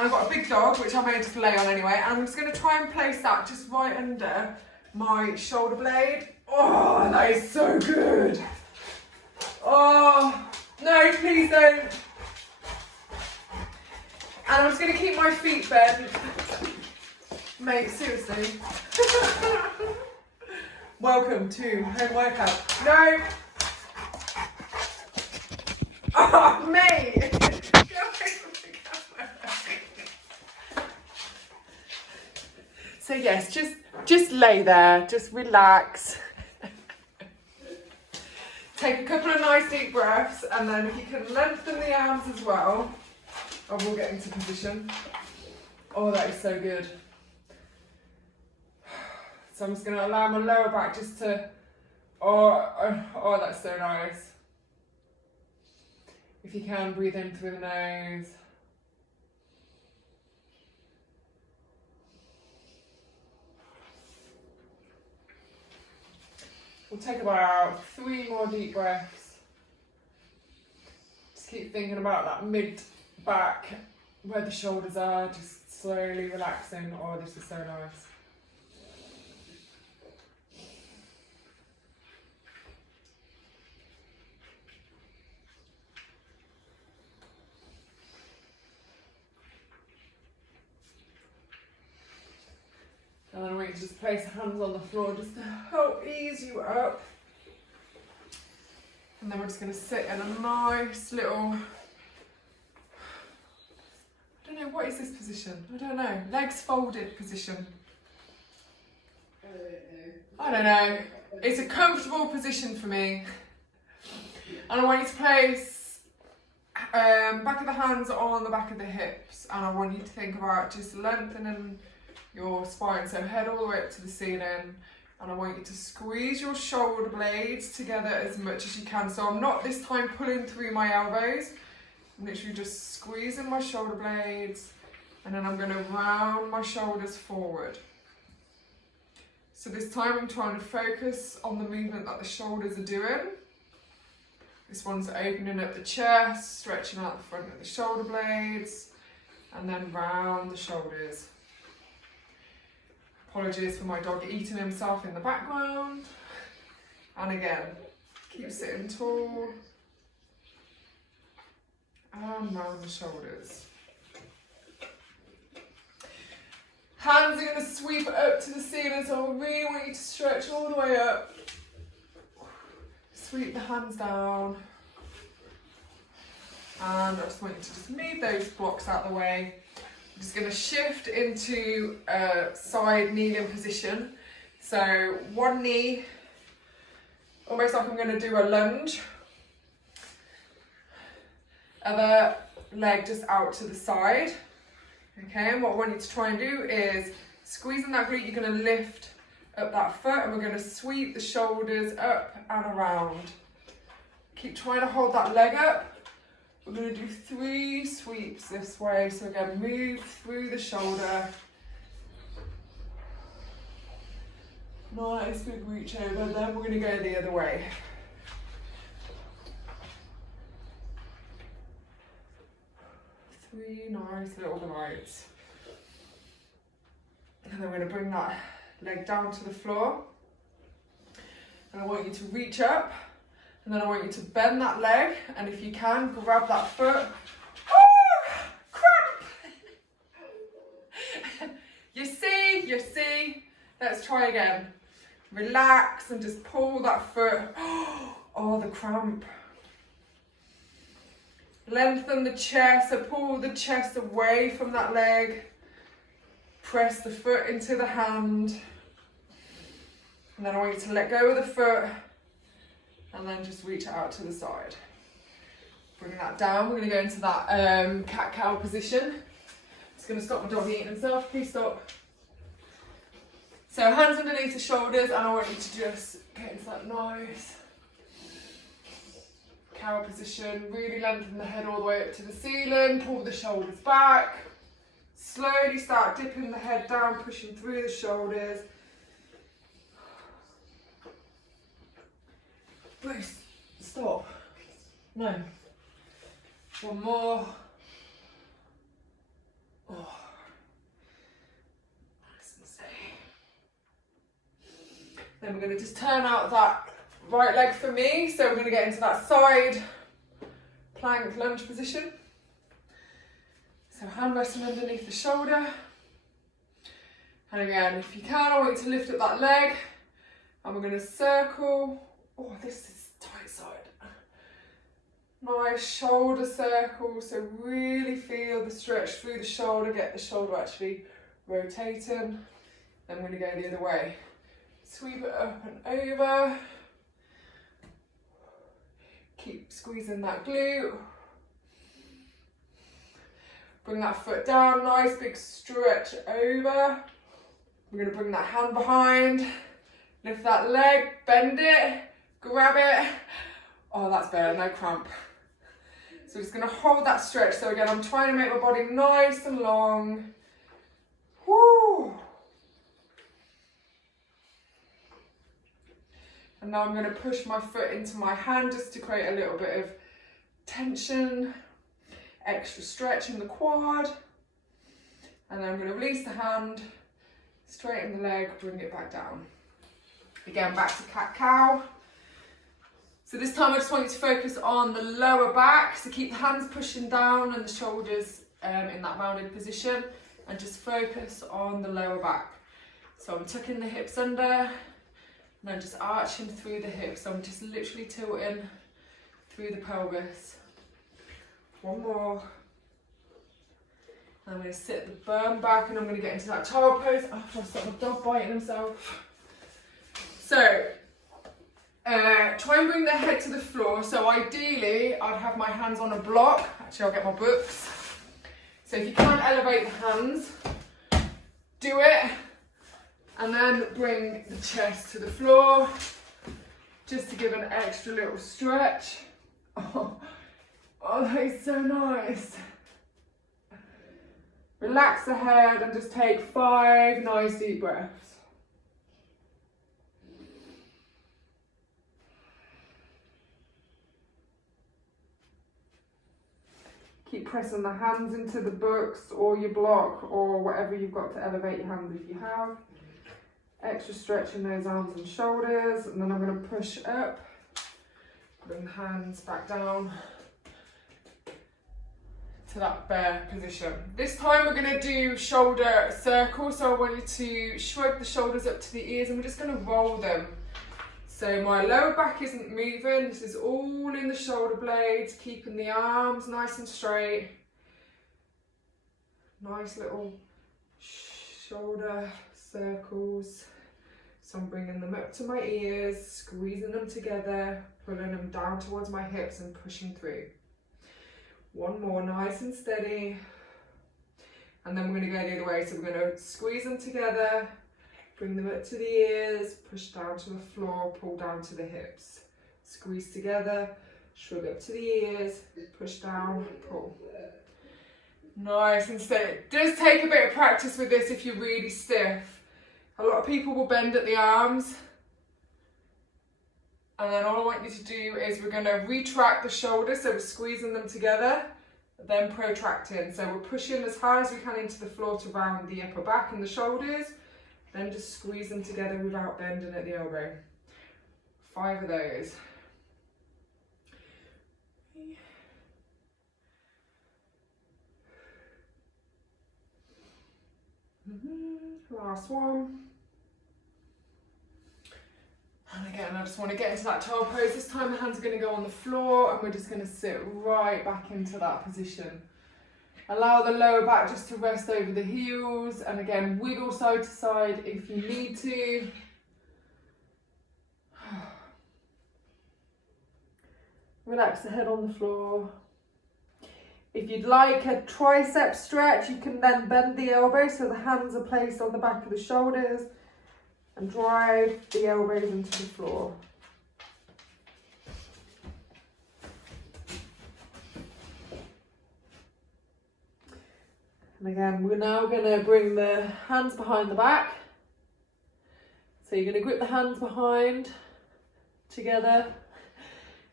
And I've got a big dog, which I may just lay on anyway. And I'm just going to try and place that just right under my shoulder blade. Oh, that is so good. Oh, no, please don't. And I'm just going to keep my feet bent. Mate, seriously. Welcome to home workout. No. Oh, mate. So yes, just lay there, just relax. Take a couple of nice deep breaths, and then if you can lengthen the arms as well, I will get into position. Oh, that is so good. So I'm just going to allow my lower back just to, oh, that's so nice. If you can, breathe in through the nose. We'll take about 3 more deep breaths. Just keep thinking about that mid-back, where the shoulders are, just slowly relaxing. Oh, this is so nice. And then I want you to just place your hands on the floor just to help ease you up. And then we're just going to sit in a nice little, I don't know, what is this position? I don't know. Legs folded position. I don't know. It's a comfortable position for me. And I want you to place back of the hands on the back of the hips. And I want you to think about just lengthening your spine, so head all the way up to the ceiling, and I want you to squeeze your shoulder blades together as much as you can. So I'm not this time pulling through my elbows, I'm literally just squeezing my shoulder blades, and then I'm going to round my shoulders forward. So this time I'm trying to focus on the movement that the shoulders are doing. This one's opening up the chest, stretching out the front of the shoulder blades, and then round the shoulders. Apologies for my dog eating himself in the background. And again, keep sitting tall. And round the shoulders. Hands are going to sweep up to the ceiling, so I really want you to stretch all the way up. Sweep the hands down. And I just want you to just move those blocks out of the way. I'm just going to shift into a side kneeling position. So one knee, almost like I'm going to do a lunge. Other leg just out to the side. Okay, and what I want you to try and do is squeezing that glute, you're going to lift up that foot, and we're going to sweep the shoulders up and around. Keep trying to hold that leg up. We're going to do 3 sweeps this way. So again, move through the shoulder. Nice big reach over, then we're going to go the other way. Three nice little glides. And then we're going to bring that leg down to the floor. And I want you to reach up. And then I want you to bend that leg, and if you can, grab that foot. Oh, cramp! You see? Let's try again. Relax and just pull that foot. Oh, the cramp. Lengthen the chest, so pull the chest away from that leg. Press the foot into the hand. And then I want you to let go of the foot. And then just reach out to the side. Bring that down. We're going to go into that cat-cow position. Just going to stop my dog eating himself. Please stop. So hands underneath the shoulders, and I want you to just get into that nice cow position. Really lengthen the head all the way up to the ceiling. Pull the shoulders back. Slowly start dipping the head down, pushing through the shoulders. Bruce, stop. No. One more. Oh. Then we're going to just turn out that right leg for me. So we're going to get into that side plank lunge position. So hand resting underneath the shoulder. And again, if you can, I want you to lift up that leg. And we're going to circle. Oh, this is tight side. Nice shoulder circle. So really feel the stretch through the shoulder. Get the shoulder actually rotating. Then we're going to go the other way. Sweep it up and over. Keep squeezing that glute. Bring that foot down, nice big stretch over. We're going to bring that hand behind. Lift that leg, bend it, grab it. Oh, that's better, no cramp. So we're just going to hold that stretch. So again, I'm trying to make my body nice and long. Woo! And now I'm going to push my foot into my hand just to create a little bit of tension, extra stretch in the quad. And then I'm going to release the hand, straighten the leg, bring it back down. Again, back to cat-cow. So this time I just want you to focus on the lower back. So keep the hands pushing down and the shoulders in that rounded position. And just focus on the lower back. So I'm tucking the hips under. And I'm just arching through the hips. So I'm just literally tilting through the pelvis. One more. And I'm going to sit the bum back and I'm going to get into that child pose after I've got my dog biting himself. So, try and bring the head to the floor. So ideally, I'd have my hands on a block. Actually, I'll get my books. So if you can't elevate the hands, do it. And then bring the chest to the floor, just to give an extra little stretch. Oh, that is so nice. Relax the head and just take 5 nice deep breaths. Keep pressing the hands into the books or your block or whatever you've got to elevate your hands if you have. Extra stretch in those arms and shoulders, and then I'm going to push up, bring the hands back down to that bear position. This time we're going to do shoulder circles, so I want you to shrug the shoulders up to the ears and we're just going to roll them. So my lower back isn't moving, this is all in the shoulder blades, keeping the arms nice and straight. Nice little shoulder circles. So I'm bringing them up to my ears, squeezing them together, pulling them down towards my hips and pushing through. One more, nice and steady. And then we're going to go the other way. So we're going to squeeze them together, bring them up to the ears, push down to the floor, pull down to the hips. Squeeze together, shrug up to the ears, push down, pull. Nice and steady. It does take a bit of practice with this if you're really stiff. A lot of people will bend at the arms. And then all I want you to do is we're going to retract the shoulders, so we're squeezing them together, then protracting. So we're pushing as hard as we can into the floor to round the upper back and the shoulders, then just squeeze them together without bending at the elbow. 5 of those. Last one. And again, I just want to get into that child pose. This time the hands are going to go on the floor and we're just going to sit right back into that position. Allow the lower back just to rest over the heels, and again, wiggle side to side if you need to. Relax the head on the floor. If you'd like a tricep stretch, you can then bend the elbow so the hands are placed on the back of the shoulders and drive the elbows into the floor. And again, we're now going to bring the hands behind the back. So you're going to grip the hands behind together.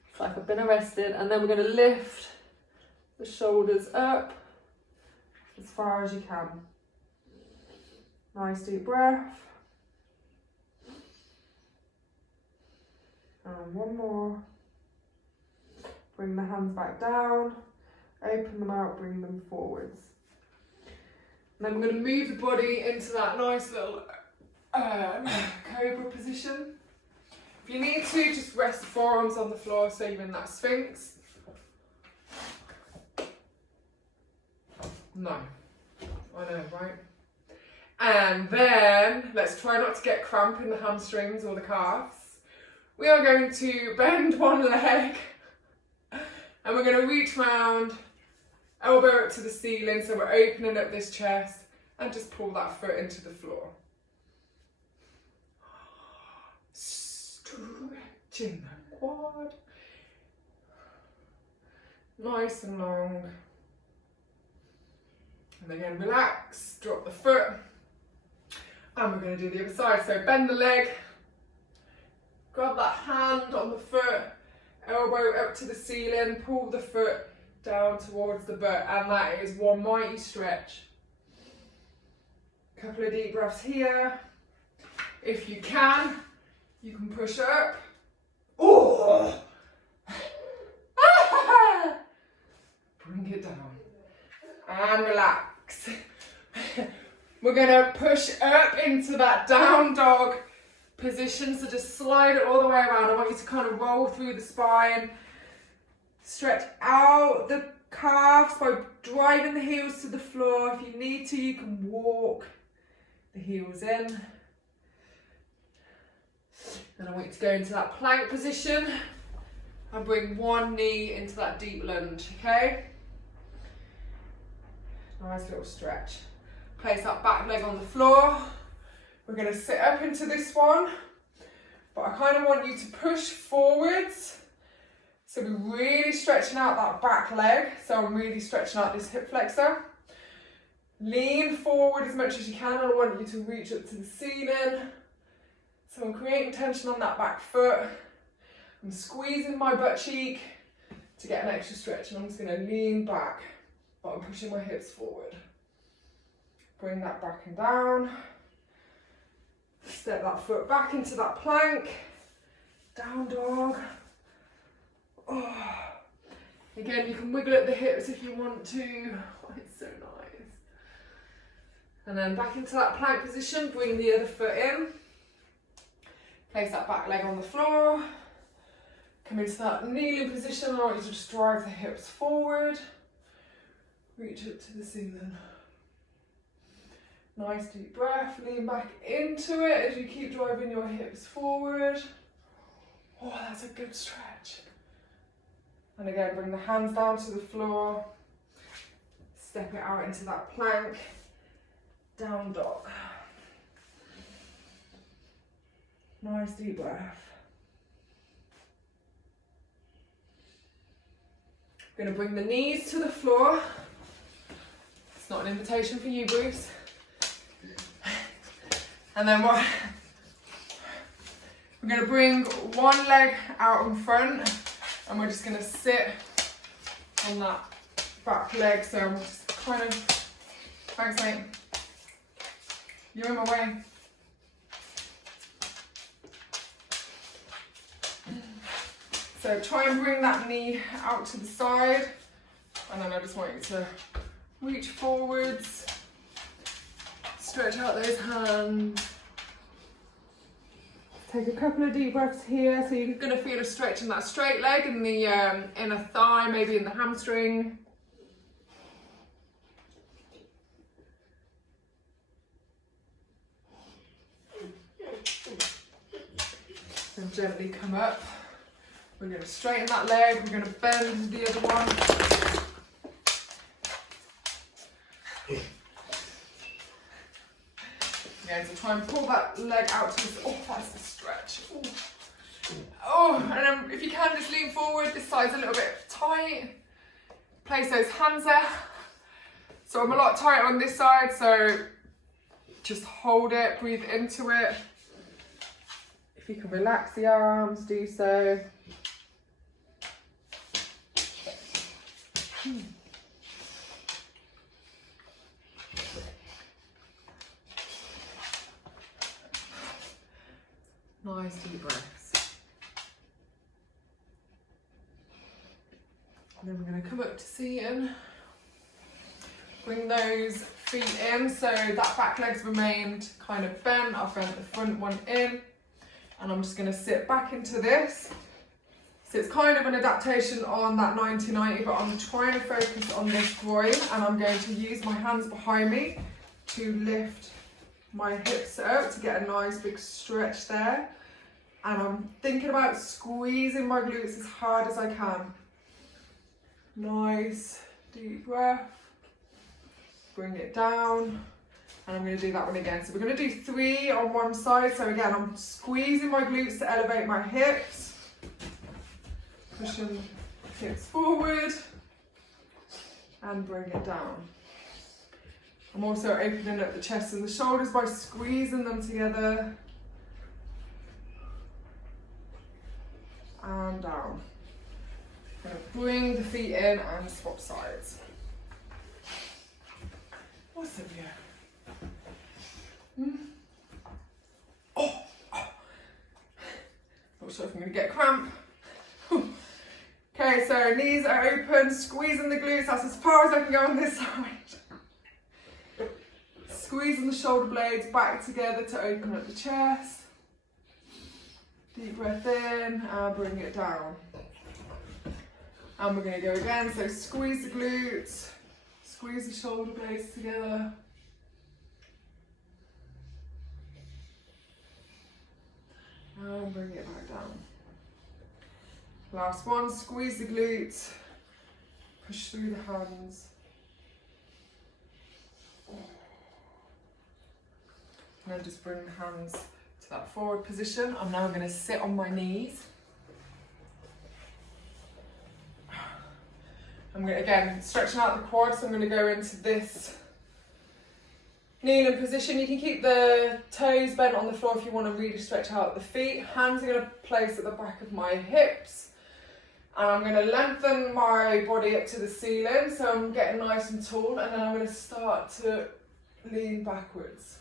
It's like I've been arrested. And then we're going to lift the shoulders up as far as you can. Nice deep breath. And one more. Bring the hands back down, open them out, bring them forwards. And then we're going to move the body into that nice little cobra position. If you need to, just rest the forearms on the floor so you're in that sphinx. No, I know, right? And then, let's try not to get cramp in the hamstrings or the calves. We are going to bend one leg and we're going to reach round, elbow up to the ceiling, so we're opening up this chest and just pull that foot into the floor. Stretching the quad. Nice and long. And again, relax, drop the foot. And we're going to do the other side. So bend the leg, grab that hand on the foot, elbow up to the ceiling, pull the foot down towards the butt, and that is one mighty stretch. A couple of deep breaths here. If you can push up. Oh! Bring it down. And relax. We're going to push up into that down dog position, so just slide it all the way around. I want you to kind of roll through the spine, stretch out the calves by driving the heels to the floor. If you need to, you can walk the heels in. And I want you to go into that plank position and bring one knee into that deep lunge, okay? Nice little stretch. Place that back leg on the floor. We're going to sit up into this one, but I kind of want you to push forwards. So we're really stretching out that back leg. So I'm really stretching out this hip flexor. Lean forward as much as you can. I want you to reach up to the ceiling. So I'm creating tension on that back foot. I'm squeezing my butt cheek to get an extra stretch, and I'm just going to lean back, but I'm pushing my hips forward. Bring that back and down. Step that foot back into that plank. Down dog. Oh. Again, you can wiggle at the hips if you want to. Oh, it's so nice. And then back into that plank position. Bring the other foot in. Place that back leg on the floor. Come into that kneeling position. I want you to just drive the hips forward. Reach up to the ceiling. Nice deep breath, lean back into it as you keep driving your hips forward. Oh, that's a good stretch. And again, bring the hands down to the floor. Step it out into that plank. Down dog. Nice deep breath. I'm going to bring the knees to the floor. It's not an invitation for you, Bruce. And then we're going to bring one leg out in front, and we're just going to sit on that back leg. So I'm just kind of, thanks mate, you're in my way. So try and bring that knee out to the side, and then I just want you to reach forwards. Stretch out those hands. Take a couple of deep breaths here. So you're going to feel a stretch in that straight leg and the inner thigh, maybe in the hamstring. And gently come up. We're going to straighten that leg. We're going to bend the other one. Yeah, so try and pull that leg out to this. Oh, that's the stretch. Ooh. Oh, and then if you can, just lean forward. This side's a little bit tight. Place those hands there. So I'm a lot tighter on this side, so just hold it, breathe into it. If you can relax the arms, do so. Nice deep breaths. And then we're going to come up to seating. Bring those feet in so that back leg's remained kind of bent. I've bent the front one in. And I'm just going to sit back into this. So it's kind of an adaptation on that 90-90, but I'm trying to focus on this groin, and I'm going to use my hands behind me to lift my hips up to get a nice big stretch there. And I'm thinking about squeezing my glutes as hard as I can. Nice deep breath. Bring it down. And I'm going to do that one again. So we're going to do 3 on one side. So again, I'm squeezing my glutes to elevate my hips. Pushing hips forward. And bring it down. I'm also opening up the chest and the shoulders by squeezing them together. And down. I'm going to bring the feet in and swap sides. What's it here? Oh. Not sure if I'm going to get a cramp. Okay, so knees are open, squeezing the glutes. That's as far as I can go on this side. Squeezing the shoulder blades back together to open up the chest. Deep breath in and bring it down. And we're going to go again. So squeeze the glutes, squeeze the shoulder blades together. And bring it back down. Last one, squeeze the glutes, push through the hands. And then just bring the hands to that forward position. I'm now going to sit on my knees. I'm going to, again, stretching out the quads, so I'm going to go into this kneeling position. You can keep the toes bent on the floor if you want to really stretch out the feet. Hands are going to place at the back of my hips. And I'm going to lengthen my body up to the ceiling, so I'm getting nice and tall, and then I'm going to start to lean backwards.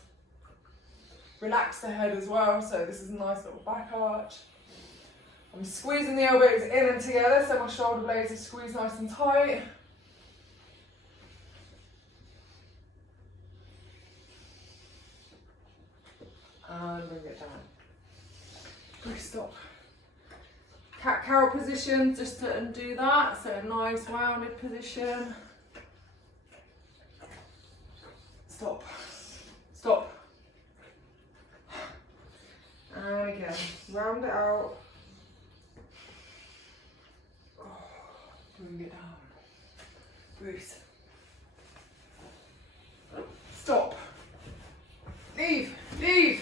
Relax the head as well, so this is a nice little back arch. I'm squeezing the elbows in and together, so my shoulder blades are squeezed nice and tight. And bring it down. Good, stop. Cat-cow position, just to undo that, so a nice rounded position. Stop. Stop. And again, round it out. Oh, bring it down. Breathe. Stop. Leave. Leave.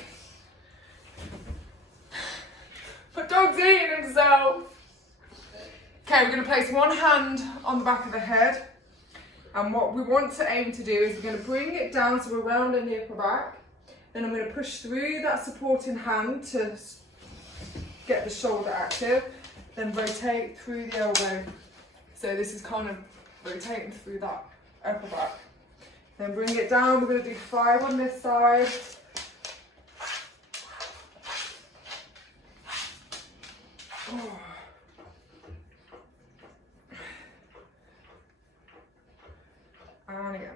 But Dogue's eating himself. Okay, we're going to place one hand on the back of the head. And what we want to aim to do is we're going to bring it down so we're rounding the upper back. Then I'm going to push through that supporting hand to get the shoulder active. Then rotate through the elbow. So this is kind of rotating through that upper back. Then bring it down. We're going to do 5 on this side. Oh. And again.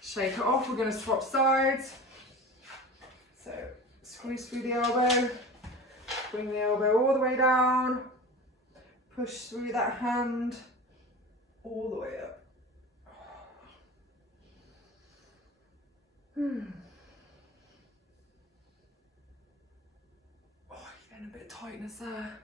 Shake it off, we're going to swap sides. So squeeze through the elbow, bring the elbow all the way down, push through that hand all the way up. Oh, you're getting a bit of tightness there.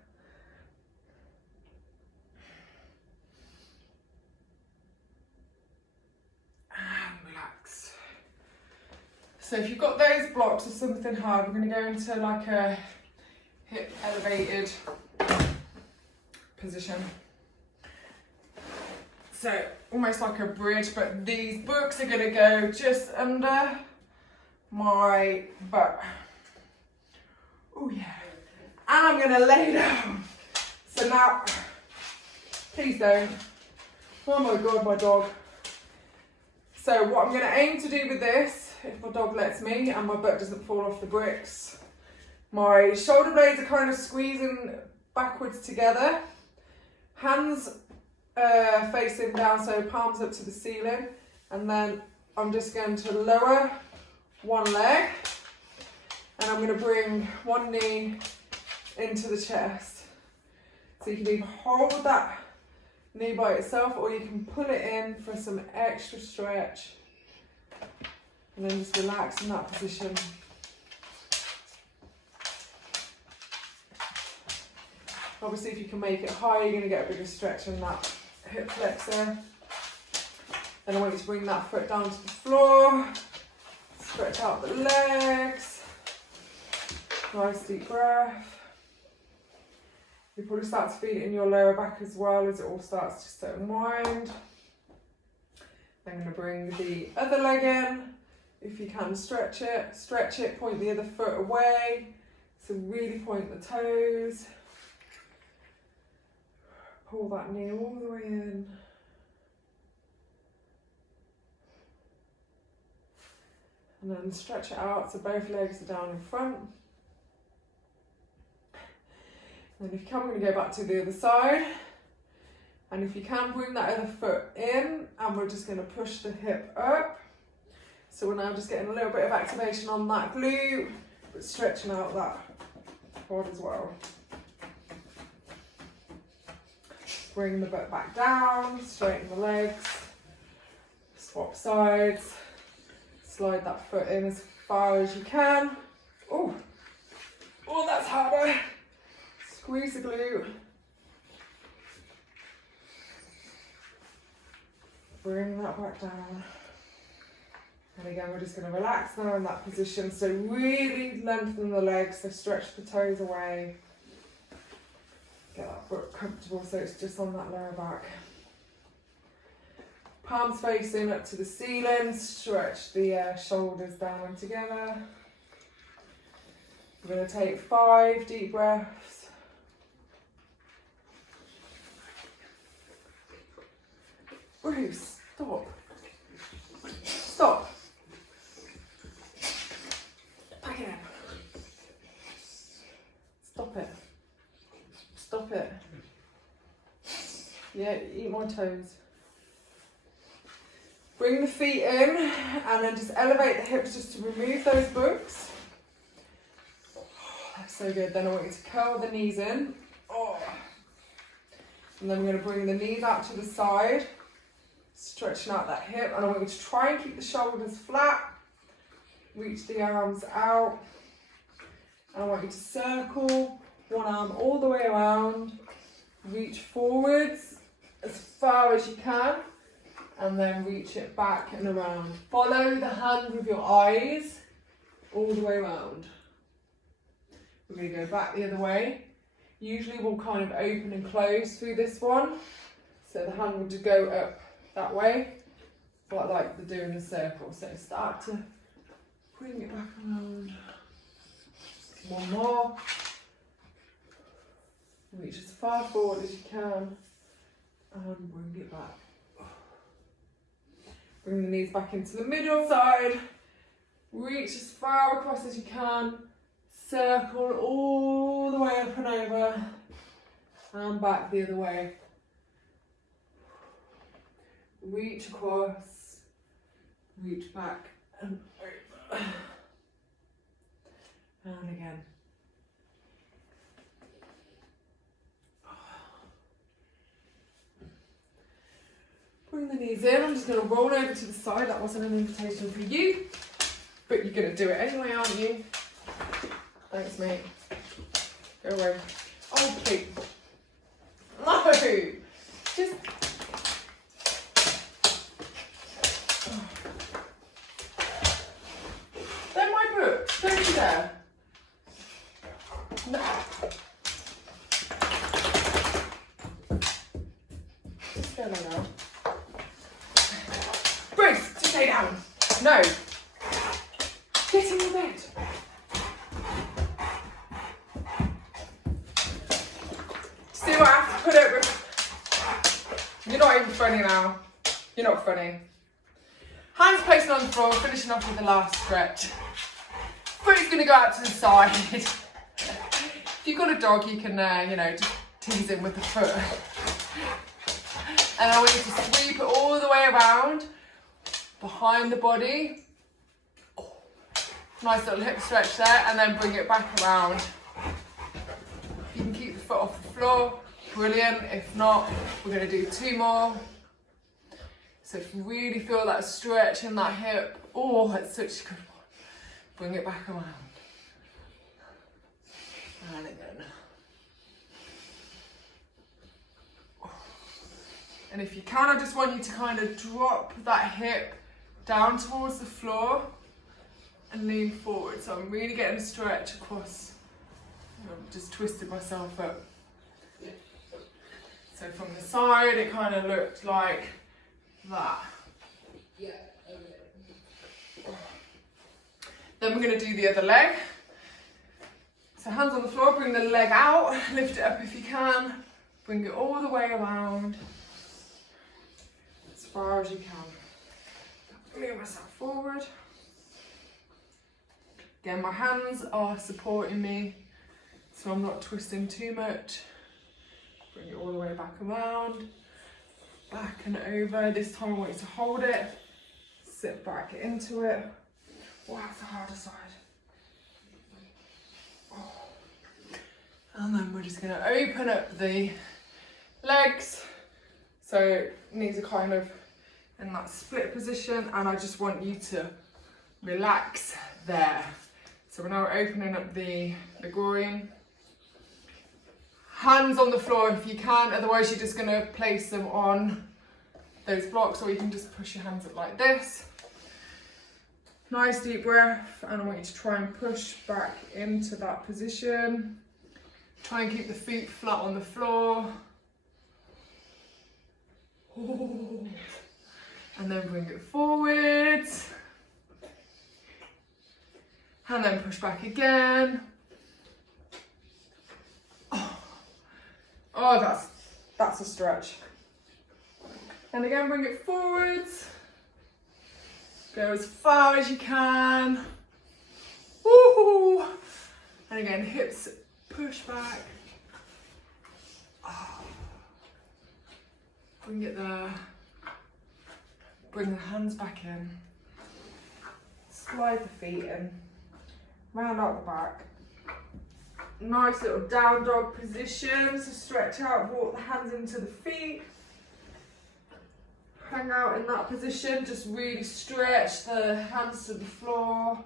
So if you've got those blocks or something hard, we're going to go into like a hip elevated position. So almost like a bridge, but these books are going to go just under my butt. Oh yeah. And I'm going to lay down. So now, please don't. Oh my God, my dog. So what I'm going to aim to do with this, if my dog lets me and my butt doesn't fall off the bricks, my shoulder blades are kind of squeezing backwards together. Hands facing down, so palms up to the ceiling, and then I'm just going to lower one leg, and I'm going to bring one knee into the chest. So you can either hold that knee by itself, or you can pull it in for some extra stretch, and then just relax in that position. Obviously, if you can make it high, you're going to get a bigger stretch in that hip flexor. Then I want you to bring that foot down to the floor, stretch out the legs, nice deep breath. You probably start to feel it in your lower back as well as it all starts just to unwind. I'm going to bring the other leg in. If you can, stretch it, point the other foot away. So really point the toes. Pull that knee all the way in. And then stretch it out so both legs are down in front. And if you can, we're going to go back to the other side. And if you can, bring that other foot in, and we're just going to push the hip up. So we're now just getting a little bit of activation on that glute, but stretching out that quad as well. Bring the butt back down, straighten the legs, swap sides, slide that foot in as far as you can. Oh, that's harder. Squeeze the glute. Bring that back down. And again, we're just going to relax now in that position. So really lengthen the legs, so stretch the toes away. Get that foot comfortable so it's just on that lower back. Palms facing up to the ceiling, stretch the shoulders down together. We're going to take 5 deep breaths. Bruce, stop. Stop. Back it in. Stop it. Stop it. Yeah, eat more toes. Bring the feet in and then just elevate the hips just to remove those books. Oh, that's so good. Then I want you to curl the knees in. Oh. And then we're going to bring the knees out to the side, stretching out that hip. And I want you to try and keep the shoulders flat. Reach the arms out. And I want you to circle one arm all the way around. Reach forwards as far as you can. And then reach it back and around. Follow the hand with your eyes all the way around. We're going to go back the other way. Usually we'll kind of open and close through this one. So the hand will just go up that way, but like they're doing a circle. So start to bring it back around. One more. Reach as far forward as you can and bring it back. Bring the knees back into the middle side. Reach as far across as you can. Circle all the way up and over. And back the other way. Reach across. Reach back and over. And again. Bring the knees in. I'm just going to roll over to the side. That wasn't an invitation for you, but you're going to do it anyway, aren't you? Thanks, mate. Go away. Oh, please. No! Just... Oh. They're my books. Don't be there. No. Just go lay down. Bruce, just lay down. No. Get in your bed. See what I have to put up with? You're not even funny now. You're not funny. Hands placed on the floor, finishing off with the last stretch. Foot's going to go out to the side. If you've got a dog, you can, just tease him with the foot. And I want you to sweep it all the way around, behind the body. Oh, nice little hip stretch there, and then bring it back around. You can keep the foot off the floor, brilliant. If not, we're going to do 2 more. So if you really feel that stretch in that hip, oh, that's such a good one. Bring it back around. And again. And if you can, I just want you to kind of drop that hip down towards the floor and lean forward. So I'm really getting a stretch across. I've just twisted myself up. So from the side, it kind of looked like that. Then we're going to do the other leg. So hands on the floor, bring the leg out, lift it up if you can, bring it all the way around, as far as you can. Move myself forward. Again, my hands are supporting me, so I'm not twisting too much. Bring it all the way back around, back and over. This time I want you to hold it, sit back into it. Wow, that's the harder side. And then we're just going to open up the legs. So knees are kind of in that split position, and I just want you to relax there. So we're now opening up the groin. Hands on the floor if you can, otherwise you're just going to place them on those blocks, or you can just push your hands up like this. Nice deep breath, and I want you to try and push back into that position. Try and keep the feet flat on the floor. Ooh. And then bring it forward. And then push back again. Oh, that's a stretch. And again, bring it forwards. Go as far as you can. Woo! And again, hips push back. Oh. Bring it there. Bring the hands back in. Slide the feet in. Round out the back. Nice little down dog position. So stretch out, walk the hands into the feet. Hang out in that position. Just really stretch the hands to the floor.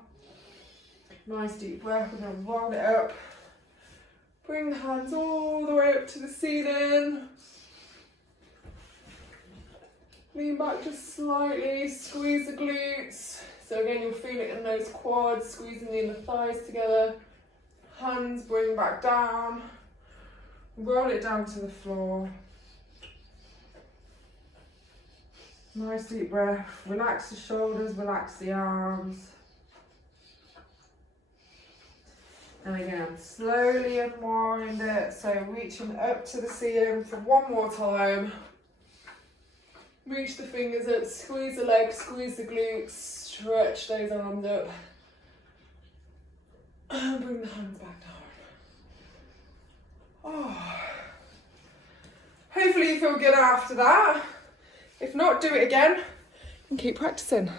Nice deep breath. We're going to roll it up. Bring the hands all the way up to the ceiling. Lean back just slightly, squeeze the glutes. So again, you'll feel it in those quads, squeezing the inner thighs together. Hands bring back down. Roll it down to the floor. Nice deep breath. Relax the shoulders, relax the arms. And again, slowly unwind it. So reaching up to the ceiling for one more time. Reach the fingers up, squeeze the legs, squeeze the glutes, stretch those arms up. And bring the hands back down. Oh. Hopefully you feel good after that. If not, do it again and keep practicing.